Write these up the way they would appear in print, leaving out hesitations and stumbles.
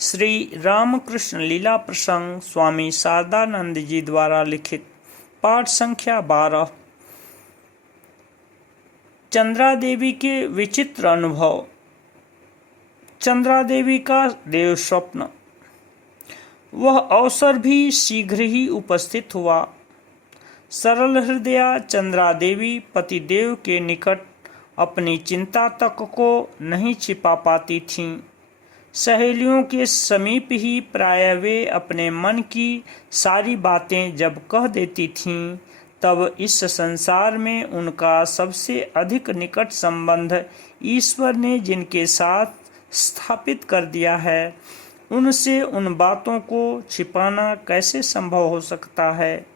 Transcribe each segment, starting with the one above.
श्री रामकृष्ण लीला प्रसंग स्वामी शारदानंद जी द्वारा लिखित पाठ संख्या 12। चंद्रा देवी के विचित्र अनुभव। चंद्रा देवी का देव स्वप्न। वह अवसर भी शीघ्र ही उपस्थित हुआ। सरल हृदया चंद्रा देवी पतिदेव के निकट अपनी चिंता तक को नहीं छिपा पाती थीं। सहेलियों के समीप ही प्रायः वे अपने मन की सारी बातें जब कह देती थीं, तब इस संसार में उनका सबसे अधिक निकट संबंध ईश्वर ने जिनके साथ स्थापित कर दिया है, उनसे उन बातों को छिपाना कैसे संभव हो सकता है।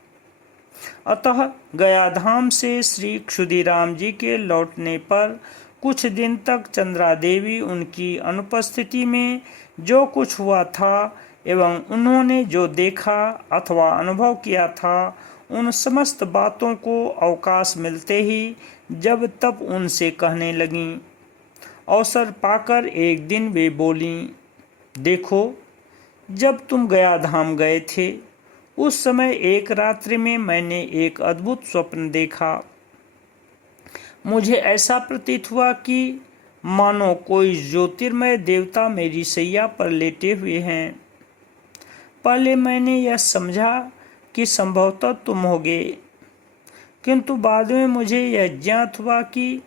अतः गया धाम से श्री क्षुदीराम जी के लौटने पर कुछ दिन तक चंद्रा देवी उनकी अनुपस्थिति में जो कुछ हुआ था एवं उन्होंने जो देखा अथवा अनुभव किया था, उन समस्त बातों को अवकाश मिलते ही जब तब उनसे कहने लगीं। अवसर पाकर एक दिन वे बोलीं, देखो, जब तुम गया धाम गए थे उस समय एक रात्रि में मैंने एक अद्भुत स्वप्न देखा। मुझे ऐसा प्रतीत हुआ कि मानो कोई ज्योतिर्मय देवता मेरी सैया पर लेटे हुए हैं। पहले मैंने यह समझा कि संभवतः तुम होगे, किंतु बाद में मुझे यह ज्ञात हुआ कि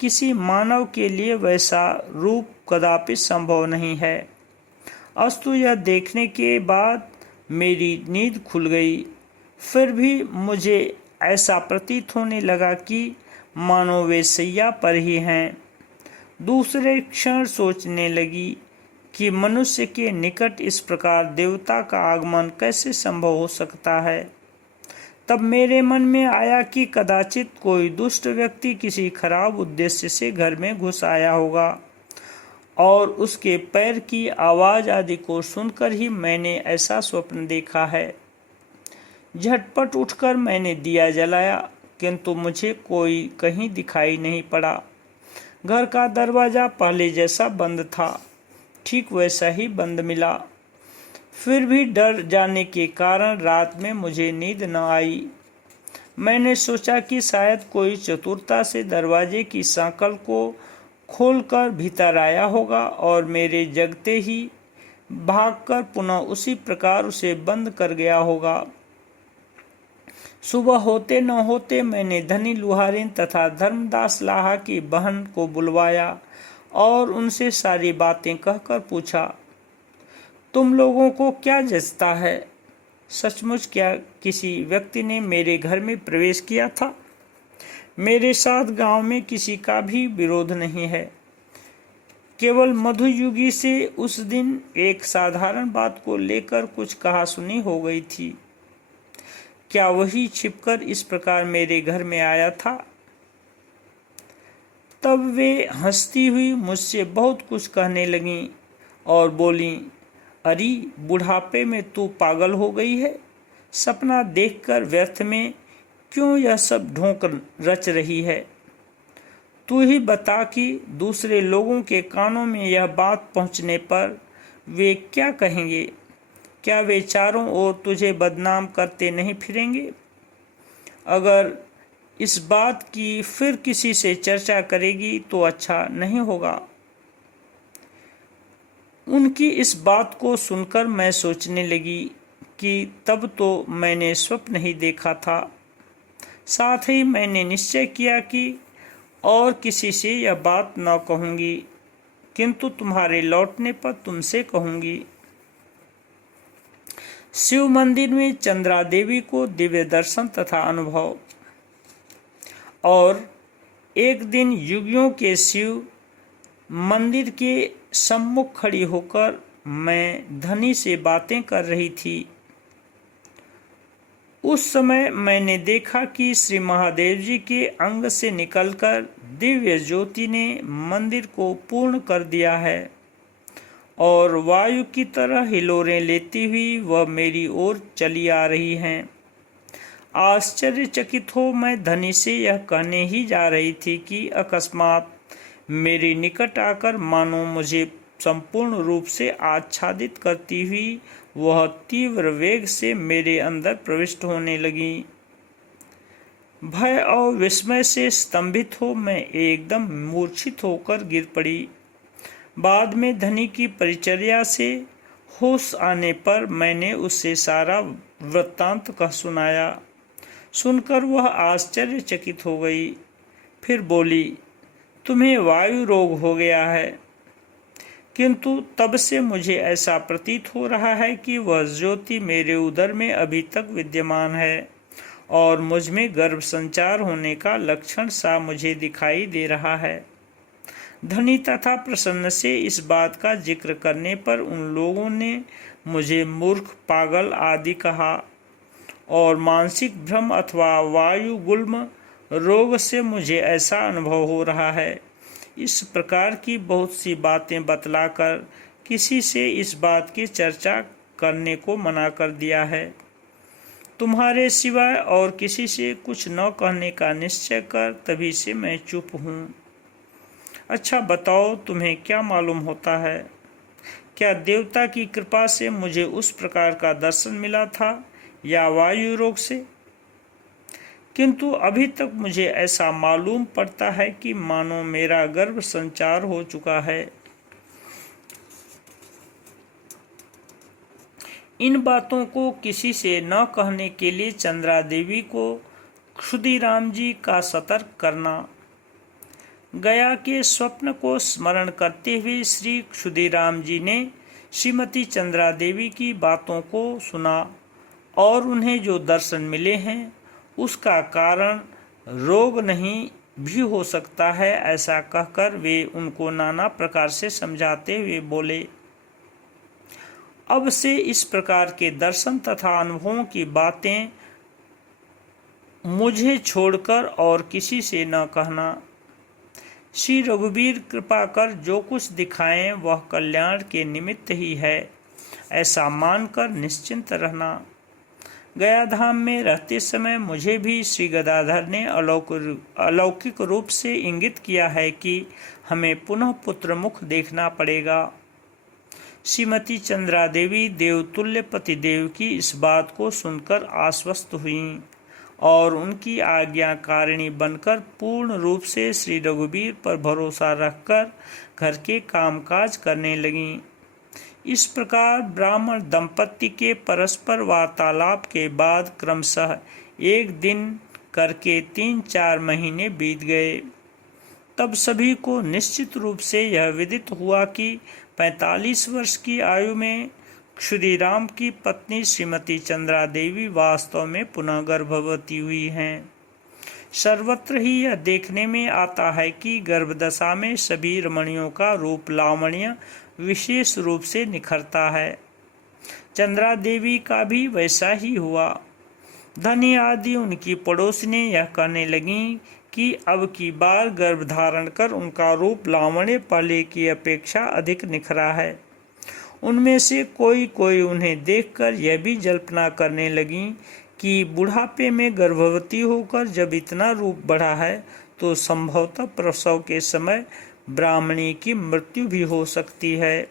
किसी मानव के लिए वैसा रूप कदापि संभव नहीं है। अस्तु यह देखने के बाद मेरी नींद खुल गई। फिर भी मुझे ऐसा प्रतीत होने लगा कि मानो वे सैया पर ही हैं। दूसरे क्षण सोचने लगी कि मनुष्य के निकट इस प्रकार देवता का आगमन कैसे संभव हो सकता है। तब मेरे मन में आया कि कदाचित कोई दुष्ट व्यक्ति किसी खराब उद्देश्य से घर में घुस आया होगा और उसके पैर की आवाज आदि को सुनकर ही मैंने ऐसा स्वप्न देखा है। झटपट उठकर मैंने दिया जलाया, किंतु मुझे कोई कहीं दिखाई नहीं पड़ा। घर का दरवाजा पहले जैसा बंद था, ठीक वैसा ही बंद मिला। फिर भी डर जाने के कारण रात में मुझे नींद न आई। मैंने सोचा कि शायद कोई चतुरता से दरवाजे की सांकल को खोलकर भीतर आया होगा और मेरे जगते ही भागकर पुनः उसी प्रकार उसे बंद कर गया होगा। सुबह होते न होते मैंने धनी लुहारिन तथा धर्मदास लाहा की बहन को बुलवाया और उनसे सारी बातें कहकर पूछा, तुम लोगों को क्या जचता है? सचमुच क्या किसी व्यक्ति ने मेरे घर में प्रवेश किया था? मेरे साथ गांव में किसी का भी विरोध नहीं है। केवल मधुयुगी से उस दिन एक साधारण बात को लेकर कुछ कहा सुनी हो गई थी। क्या वही छिपकर इस प्रकार मेरे घर में आया था? तब वे हंसती हुई मुझसे बहुत कुछ कहने लगीं और बोलीं, अरे बुढ़ापे में तू पागल हो गई है। सपना देखकर व्यर्थ में क्यों यह सब ढोंक रच रही है? तू ही बता कि दूसरे लोगों के कानों में यह बात पहुंचने पर वे क्या कहेंगे? क्या वे चारों ओर तुझे बदनाम करते नहीं फिरेंगे? अगर इस बात की फिर किसी से चर्चा करेगी तो अच्छा नहीं होगा। उनकी इस बात को सुनकर मैं सोचने लगी कि तब तो मैंने स्वप्न ही देखा था। साथ ही मैंने निश्चय किया कि और किसी से यह बात न कहूँगी, किंतु तुम्हारे लौटने पर तुमसे कहूँगी। शिव मंदिर में चंद्रा देवी को दिव्य दर्शन तथा अनुभव। और एक दिन युगियों के शिव मंदिर के सम्मुख खड़ी होकर मैं धनी से बातें कर रही थी। उस समय मैंने देखा कि श्री महादेव जी के अंग से निकलकर दिव्य ज्योति ने मंदिर को पूर्ण कर दिया है और वायु की तरह हिलोरें लेती हुई वह मेरी ओर चली आ रही हैं। आश्चर्यचकित हो मैं धनी से यह कहने ही जा रही थी कि अकस्मात मेरे निकट आकर मानो मुझे संपूर्ण रूप से आच्छादित करती हुई वह तीव्र वेग से मेरे अंदर प्रविष्ट होने लगी। भय और विस्मय से स्तंभित हो मैं एकदम मूर्छित होकर गिर पड़ी। बाद में धनी की परिचर्या से होश आने पर मैंने उससे सारा वृत्तांत कह सुनाया। सुनकर वह आश्चर्यचकित हो गई। फिर बोली, तुम्हें वायु रोग हो गया है, किंतु तब से मुझे ऐसा प्रतीत हो रहा है कि वह ज्योति मेरे उदर में अभी तक विद्यमान है और मुझ में गर्भ संचार होने का लक्षण सा मुझे दिखाई दे रहा है। धनी तथा प्रसन्न से इस बात का जिक्र करने पर उन लोगों ने मुझे मूर्ख, पागल आदि कहा और मानसिक भ्रम अथवा वायु गुल्म रोग से मुझे ऐसा अनुभव हो रहा है। इस प्रकार की बहुत सी बातें बतलाकर किसी से इस बात की चर्चा करने को मना कर दिया है। तुम्हारे सिवाय और किसी से कुछ न कहने का निश्चय कर तभी से मैं चुप हूँ। अच्छा बताओ, तुम्हें क्या मालूम होता है? क्या देवता की कृपा से मुझे उस प्रकार का दर्शन मिला था या वायु रोग से? किंतु अभी तक मुझे ऐसा मालूम पड़ता है कि मानो मेरा गर्भ संचार हो चुका है। इन बातों को किसी से न कहने के लिए चंद्रा देवी को क्षुदीराम जी का सतर्क करना। गया के स्वप्न को स्मरण करते हुए श्री क्षुदीराम जी ने श्रीमती चंद्रा देवी की बातों को सुना और उन्हें जो दर्शन मिले हैं उसका कारण रोग नहीं भी हो सकता है, ऐसा कहकर वे उनको नाना प्रकार से समझाते हुए बोले, अब से इस प्रकार के दर्शन तथा अनुभवों की बातें मुझे छोड़कर और किसी से न कहना। श्री रघुवीर कृपा कर जो कुछ दिखाएं वह कल्याण के निमित्त ही है, ऐसा मानकर निश्चिंत रहना। गया धाम में रहते समय मुझे भी श्री गदाधर ने अलौकिक रूप से इंगित किया है कि हमें पुनः पुत्र मुख देखना पड़ेगा। श्रीमती चंद्रा देवी देवतुल्य पतिदेव की इस बात को सुनकर आश्वस्त हुईं और उनकी आज्ञाकारिणी बनकर पूर्ण रूप से श्री रघुवीर पर भरोसा रखकर घर के कामकाज करने लगीं। इस प्रकार ब्राह्मण दंपत्ति के परस्पर वार्तालाप के बाद क्रमशः एक दिन करके 3-4 महीने बीत गए। तब सभी को निश्चित रूप से यह विदित हुआ कि 45 वर्ष की आयु में क्षुदीराम की पत्नी श्रीमती चंद्रा देवी वास्तव में पुनः गर्भवती हुई हैं। सर्वत्र ही यह देखने में आता है कि गर्भदशा में सभी रमणियों का रूप लावण्य विशेष रूप से निखरता है। चंद्रा देवी का भी वैसा ही हुआ। धनी आदि उनकी पड़ोसने यह कहने लगीं कि अब की बार गर्भ धारण कर उनका रूप लावण्य पहले की अपेक्षा अधिक निखरा है। उनमें से कोई कोई उन्हें देखकर यह भी जल्पना करने लगीं कि बुढ़ापे में गर्भवती होकर जब इतना रूप बढ़ा है तो संभवतः प्रसव के समय ब्राह्मणी की मृत्यु भी हो सकती है।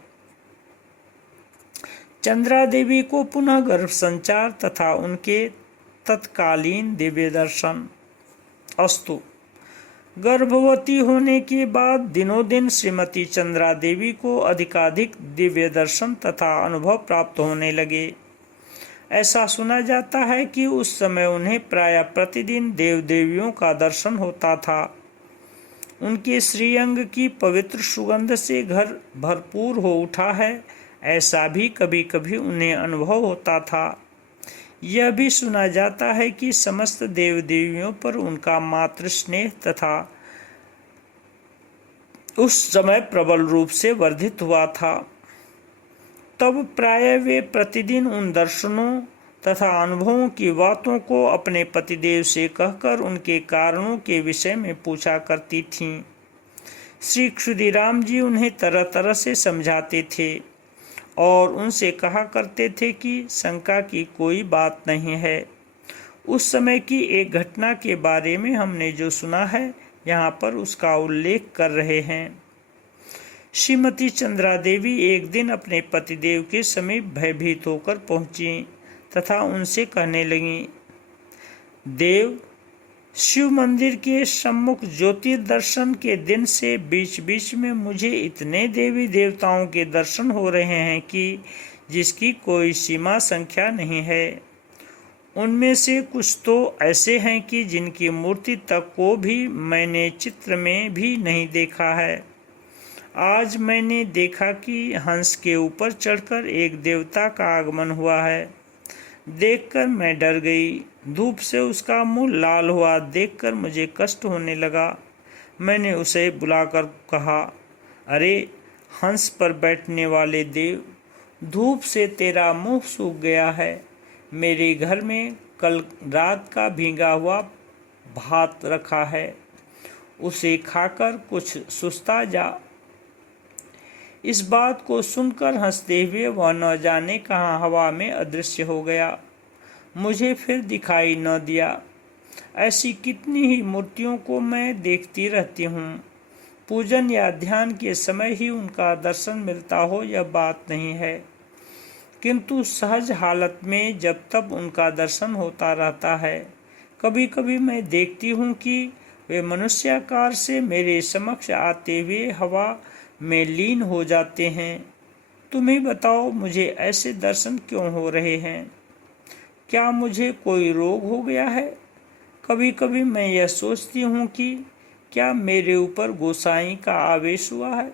चंद्रा देवी को पुनः गर्भ संचार तथा उनके तत्कालीन दिव्य दर्शन। अस्तु। गर्भवती होने के बाद दिनों दिन श्रीमती चंद्रा देवी को अधिकाधिक दिव्य दर्शन तथा अनुभव प्राप्त होने लगे। ऐसा सुना जाता है कि उस समय उन्हें प्रायः प्रतिदिन देव देवियों का दर्शन होता था। उनके श्रीअंग की पवित्र सुगंध से घर भरपूर हो उठा है, ऐसा भी कभी कभी उन्हें अनुभव होता था। यह भी सुना जाता है कि समस्त देव देवियों पर उनका मातृ स्नेह तथा उस समय प्रबल रूप से वर्धित हुआ था। तब प्रायः वे प्रतिदिन उन दर्शनों तथा अनुभवों की बातों को अपने पतिदेव से कहकर उनके कारणों के विषय में पूछा करती थीं। श्री क्षुदीराम जी उन्हें तरह तरह से समझाते थे और उनसे कहा करते थे कि शंका की कोई बात नहीं है। उस समय की एक घटना के बारे में हमने जो सुना है यहाँ पर उसका उल्लेख कर रहे हैं। श्रीमती चंद्रा देवी एक दिन अपने पतिदेव के समीप भयभीत होकर पहुंची तथा उनसे कहने लगी, देव, शिव मंदिर के सम्मुख ज्योतिर्दर्शन के दिन से बीच बीच में मुझे इतने देवी देवताओं के दर्शन हो रहे हैं कि जिसकी कोई सीमा संख्या नहीं है। उनमें से कुछ तो ऐसे हैं कि जिनकी मूर्ति तक को भी मैंने चित्र में भी नहीं देखा है। आज मैंने देखा कि हंस के ऊपर चढ़कर एक देवता का आगमन हुआ है। देखकर मैं डर गई। धूप से उसका मुंह लाल हुआ देखकर मुझे कष्ट होने लगा। मैंने उसे बुलाकर कहा, अरे हंस पर बैठने वाले देव, धूप से तेरा मुंह सूख गया है। मेरे घर में कल रात का भीगा हुआ भात रखा है, उसे खाकर कुछ सुस्ता जा। इस बात को सुनकर हंसते हुए वह न जाने कहाँ हवा में अदृश्य हो गया। मुझे फिर दिखाई न दिया। ऐसी कितनी ही मूर्तियों को मैं देखती रहती हूँ। पूजन या ध्यान के समय ही उनका दर्शन मिलता हो यह बात नहीं है, किंतु सहज हालत में जब तब उनका दर्शन होता रहता है। कभी कभी मैं देखती हूँ कि वे मनुष्याकार से मेरे समक्ष आते हुए हवा में लीन हो जाते हैं। तुम ही बताओ, मुझे ऐसे दर्शन क्यों हो रहे हैं? क्या मुझे कोई रोग हो गया है? कभी कभी मैं यह सोचती हूँ कि क्या मेरे ऊपर गोसाई का आवेश हुआ है।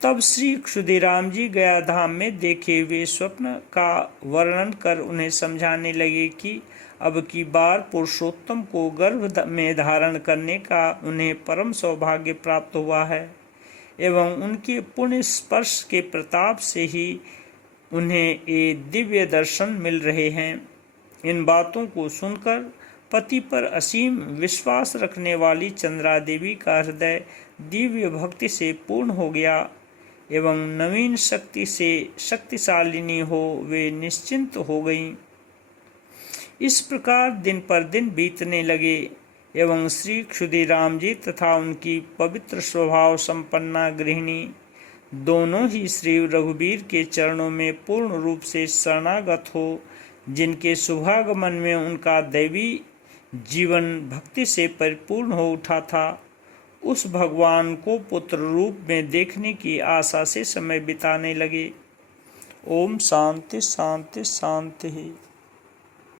तब श्री क्षुदीराम जी गया धाम में देखे हुए स्वप्न का वर्णन कर उन्हें समझाने लगे कि अब की बार पुरुषोत्तम को गर्भ में धारण करने का उन्हें परम सौभाग्य प्राप्त हुआ है एवं उनके पुण्य स्पर्श के प्रताप से ही उन्हें ये दिव्य दर्शन मिल रहे हैं। इन बातों को सुनकर पति पर असीम विश्वास रखने वाली चंद्रा देवी का हृदय दिव्य भक्ति से पूर्ण हो गया एवं नवीन शक्ति से शक्तिशालिनी हो वे निश्चिंत हो गईं। इस प्रकार दिन पर दिन बीतने लगे एवं श्री क्षुदीराम जी तथा उनकी पवित्र स्वभाव संपन्ना गृहिणी दोनों ही श्री रघुबीर के चरणों में पूर्ण रूप से शरणागत हो, जिनके शुभागमन में उनका दैवी जीवन भक्ति से परिपूर्ण हो उठा था, उस भगवान को पुत्र रूप में देखने की आशा से समय बिताने लगे। ओम शांति शांति शांति।